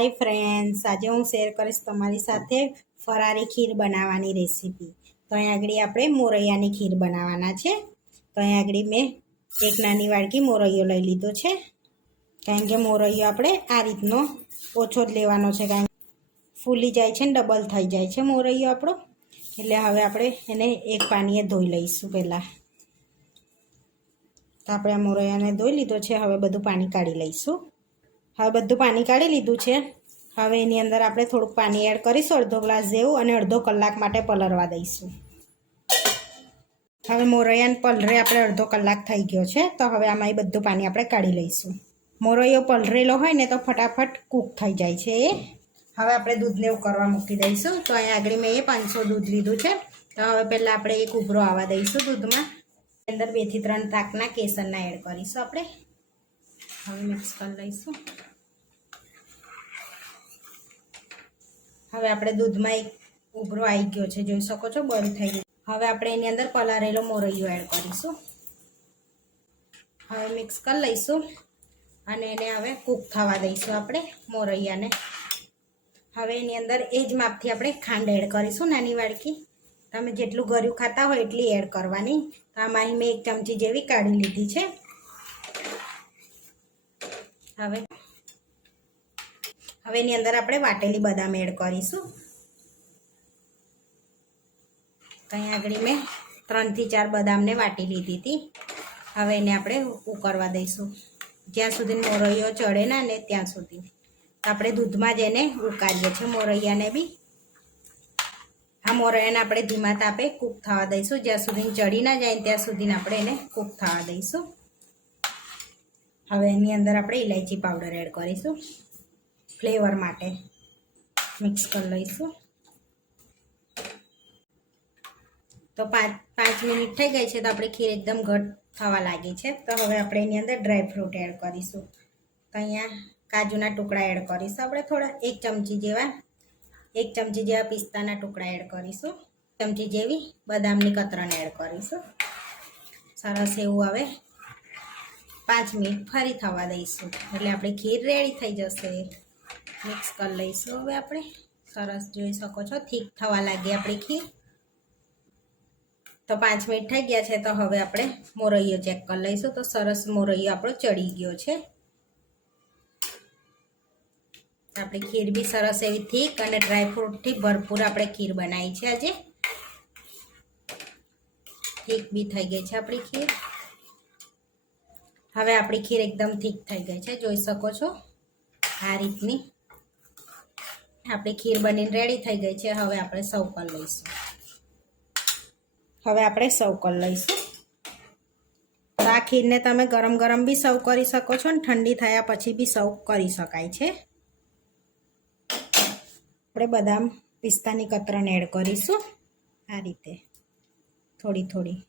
Hi friends આજે હું share કરીશ તમારી સાથે ફરારી ખીર બનાવવાની રેસીપી તો અહીં આગળ આપણે મોરૈયાની ખીર બનાવવાના છે. તો અહીં આગળ મેં એક નાની વાડકી મોરૈયો લઈ લીધો છે. કારણ કે મોરૈયો આપણે આ રીતનો ઓછો જ લેવાનો છે, કારણ ફૂલી જાય છે ને ડબલ થઈ જાય છે મોરૈયો આપણો. એટલે હવે આપણે એને એક પાણીએ ધોઈ લઈશું પહેલાં. તો આપણે આ મોરૈયાને ધોઈ લીધો છે. હવે બધું પાણી કાઢી લઈશું. હવે બધું પાણી કાઢી લીધું છે. હવે એની અંદર આપણે થોડુંક પાણી એડ કરીશું, અડધો ગ્લાસ જેવું અને અડધો કલાક માટે પલળવા દઈશું. હવે મોરૈયાને પલરે આપણે અડધો કલાક થઈ ગયો છે, તો હવે આમાં એ બધું પાણી આપણે કાઢી લઈશું. મોરૈયો પલરેલો હોય ને તો ફટાફટ કૂક થઈ જાય છે એ. હવે આપણે દૂધને ઉકળવા મૂકી દઈશું, તો અહીંયા આગળ મેં એ પાંચસો દૂધ લીધું છે. તો હવે પહેલાં આપણે એક ઉભરો આવવા દઈશું દૂધમાં. અંદર બેથી ત્રણ તાકના કેસરના એડ કરીશું આપણે. હવે મિક્સ કરી લઈશું. હવે આપણે દૂધમાં એક ઉભરો આવી ગયો છે, જોઈ શકો છો બોઇલ થઈ ગયું. હવે આપણે એની અંદર પલારેલો મોરૈયો એડ કરીશું. હવે મિક્સ કરી લઈશું અને એને હવે કૂક થવા દઈશું આપણે મોરૈયાને. હવે એની અંદર એ જ માપથી આપણે ખાંડ એડ કરીશું, નાની વાડકી. તમે જેટલું ગર્યું ખાતા હોય એટલી એડ કરવાની. તો આમાં મેં એક ચમચી જેવી કાઢી લીધી છે. હવે હવે એની અંદર આપણે વાટેલી બદામ એડ કરીશું. ત્યાં આગળ મેં ત્રણથી ચાર બદામને વાટી લીધી હતી. હવે એને આપણે ઉકળવા દઈશું. જ્યાં સુધી મોરૈયો ચડે ના ને ત્યાં સુધી. આપણે દૂધમાં જ એને ઉકાળીએ છીએ મોરૈયાને બી. આ મોરૈયાને આપણે ધીમા તાપે કૂક થવા દઈશું. જ્યાં સુધી ચડી ના જાય ત્યાં સુધી આપણે એને કૂક થવા દઈશું. હવે એની અંદર આપણે ઇલાયચી પાવડર એડ કરીશું. ફ્લેવર માટે મિક્સ કરી લઈશું. તો પાંચ પાંચ મિનિટ થઈ ગઈ છે તો આપણી ખીર એકદમ ઘટ થવા લાગી છે. તો હવે આપણે એની અંદર ડ્રાય ફ્રૂટ એડ કરીશું. તો અહીંયા કાજુના ટુકડા એડ કરીશું આપણે થોડા, એક ચમચી જેવા, એક ચમચી જેવા પિસ્તાના ટુકડા એડ કરીશું. ચમચી જેવી બદામની કતરણ એડ કરીશું. સરસ એવું હવે પાંચ મિનિટ ફરી થવા દઈશું. એટલે આપણી ખીર રેડી થઈ જશે. મિક્સ કરી લઈશું હવે આપણે. સરસ જોઈ શકો છો થીક થવા લાગી આપણી ખીર. તો પાંચ મિનિટ થઈ ગયા છે, તો હવે આપણે મોરૈયો ચેક કરી લઈશું. તો સરસ મોરૈયો આપણો ચડી ગયો છે. આપણી ખીર બી સરસ એવી થીક અને ડ્રાયફ્રૂટથી ભરપૂર આપણે ખીર બનાવી છે આજે. થીક બી થઈ ગઈ છે આપણી ખીર. હવે આપણી ખીર એકદમ થીક થઈ ગઈ છે, જોઈ શકો છો. આ રીતની. આપણી ખીર બનીને રેડી થઈ ગઈ છે. હવે આપણે સર્વ કરી લઈશું. હવે આપણે સર્વ કરી લઈશું. તો આ ખીરને તમે ગરમ ગરમ બી સર્વ કરી શકો છો ને ઠંડી થયા પછી બી સર્વ કરી શકાય છે. આપણે બદામ પિસ્તાની કતરણ એડ કરીશું. આ રીતે. થોડી થોડી.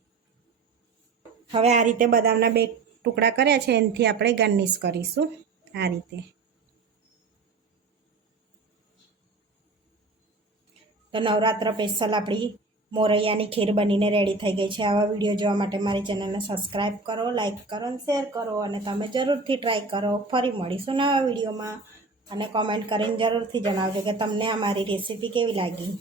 હવે આ રીતે બદામના બે ટુકડા કર્યા છે. એનાથી આપણે ગાર્નિશ કરીશું. આ રીતે. તો નવરાત્ર સ્પેશિયલ આપણી મોરૈયાની ખીર બનીને રેડી થઈ ગઈ છે. આવા વીડિયો જોવા માટે મારી ચેનલને સબસ્ક્રાઈબ કરો લાઇક કરો અને શેર કરો અને તમે જરૂરથી ટ્રાય કરો. ફરી મળીશું નવા વિડીયોમાં અને કોમેન્ટ કરીને જરૂરથી જણાવજો કે તમને આ મારી રેસીપી કેવી લાગી.